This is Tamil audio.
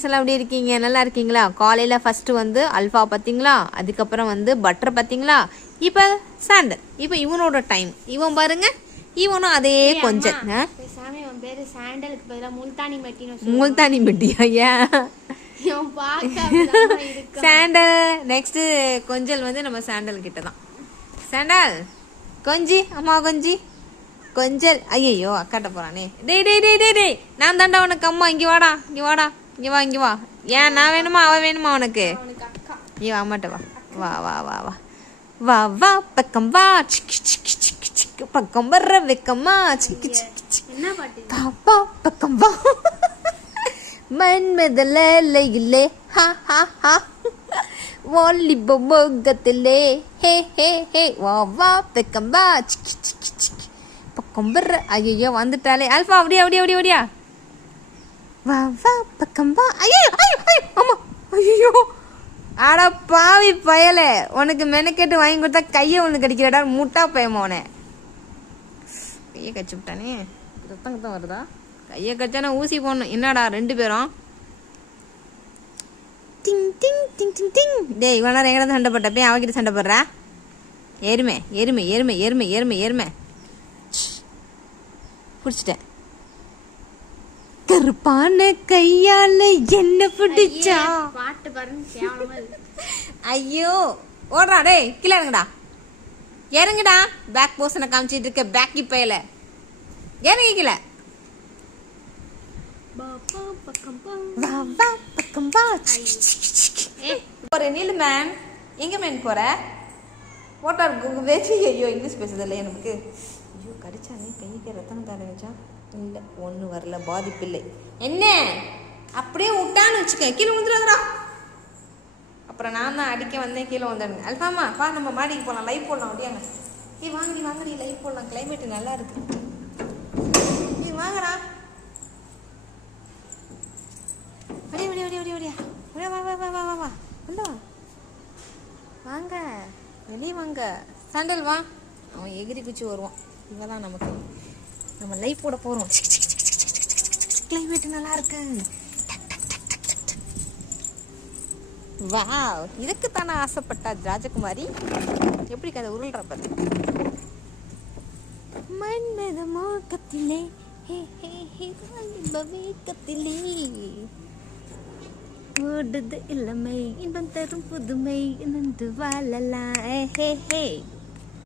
ஃப்ரெண்ட்ஸ் எல்லாம் எப்படி இருக்கீங்க? நல்லா இருக்கீங்களா? காலையில் ஃபஸ்ட்டு வந்து அல்ஃபா பார்த்தீங்களா, அதுக்கப்புறம் வந்து பட்டர் பார்த்தீங்களா, இப்போ சாண்டல். இப்போ இவனோட டைம். இவன் பாருங்க, இவனும் அதே கொஞ்சம் சாண்டலுக்கு பதிலாக முல்தானி மெட்டி. முல்தானி மெட்டியா? ஏன் சாண்டல் நெக்ஸ்ட்டு கொஞ்சல் வந்து நம்ம சாண்டல் கிட்ட தான். சாண்டல் கொஞ்சி, அம்மா கொஞ்சி கொஞ்சல். ஐயோ அக்காட்ட போறானே. டேய் டேய் டேய் டேய் டேய், நான் தாண்டா உனக்கு அம்மா. இங்கே வாடா, இங்கே வாடா, இங்கே வா, இங்கே வா. ஏன் நான் வேணுமா, அவ வேணுமா உனக்கு? ஐயோ அம்மாட்ட வா, வா வா வா வா வா வா, பக்கம் வா, சிக்கி சிக்கி சிக்கி சிக்கி, பக்கம் வர்ற வெக்கம்மா, சிக்கி சிக்கி சிக்கி, என்ன பாட்டு? பாப்பா பக்கம் வா, மன்மதலே இல்லே, ஹா ஹா ஹா, வாலிப மோகத்திலே, ஹே ஹே ஹே, வா வா பக்கம் வா, சிக்கி சிக்கி சிக்கி, பக்கம் வர்ற. ஐயோ வந்துட்டாலே அல்ஃபா, அப்படியா அப்படியா அப்படியா அப்படியா, வா வா பக்கம் வா. ஐயோ ஐயோ அம்மா, ஐயோ ஆடா பாவி பயலே, உனக்கு மெனக்கெட்டு வாங்கி கொடுத்தா கையை ஒன்று கடிக்கிறடா, முட்டா பயமோனே. கையை கச்சி விட்டானே, ரத்தம் தான் வருதா? கையை கச்சானே ஊசி போடணும். என்னடா ரெண்டு பேரும் டிங் டிங் டிங் டிங் டிங். டேய் இவ்வளோ நேரம் எங்கடா சண்டை போட்ட, போய் அவகிட்ட சண்டை போடுறா? எருமை எருமை எருமை எருமை எருமை எருமை. பிடிச்சிட்டேன். கருப்பான கையால என்ன பிடிச்சா? பாட்டு பாருங்க. ஐயோ ஓடுறா, டேய் கீழே இறங்குடா, இறங்குடா. பேக் போர்ஷனை காமிச்சிட்டு இருக்க பேக்கி பையில, இறங்கி கீழே. ஒரு நில்லு மேன். எங்க மேன் போற? ஓட்டார் வேச்சு. ஐயோ இங்கிலீஷ் பேசுறது இல்லை எனக்கு. ஐயோ கடிச்சானே, கைக்கு ரத்தம் தர வச்சா. இல்லை ஒன்றும் வரல, பாதிப்பு இல்லை. என்ன அப்படியே விட்டான்னு வச்சுக்க, கீழே விழுந்துடாதா. அப்புறம் நான் தான் அடிக்க வந்தேன், கீழே வந்தேன். அல்ஃபாமா பா, நம்ம மாடிக்கு போகலாம், லைவ் போடலாம். அப்படியாங்க நீ வாங்கி வாங்கடி, லைவ் போடலாம். கிளைமேட்டு நல்லா இருக்கு. நீ வாங்கடா. வடியா வடியா வடியா வடியா வடியா, வா வா வா வா வா வா, வா வாங்க, வெளியே வாங்க. சாண்டல் வா, அவன் எகிரி குச்சி வருவான். இவதான் நமக்கு. நம்ம லைஃப் போட போகிறோம். கிளைமேட்டு நல்லா இருக்கு. வா, இதுக்கு தானே ஆசைப்பட்டா ராஜகுமாரி. எப்படி கதை உருள்ற பார்த்து. மன்மத மோகத்திலே, பவேகத்திலே ஓடுது இளமை, இன்பம் தரும் புதுமை, நந்து வாழலாம்.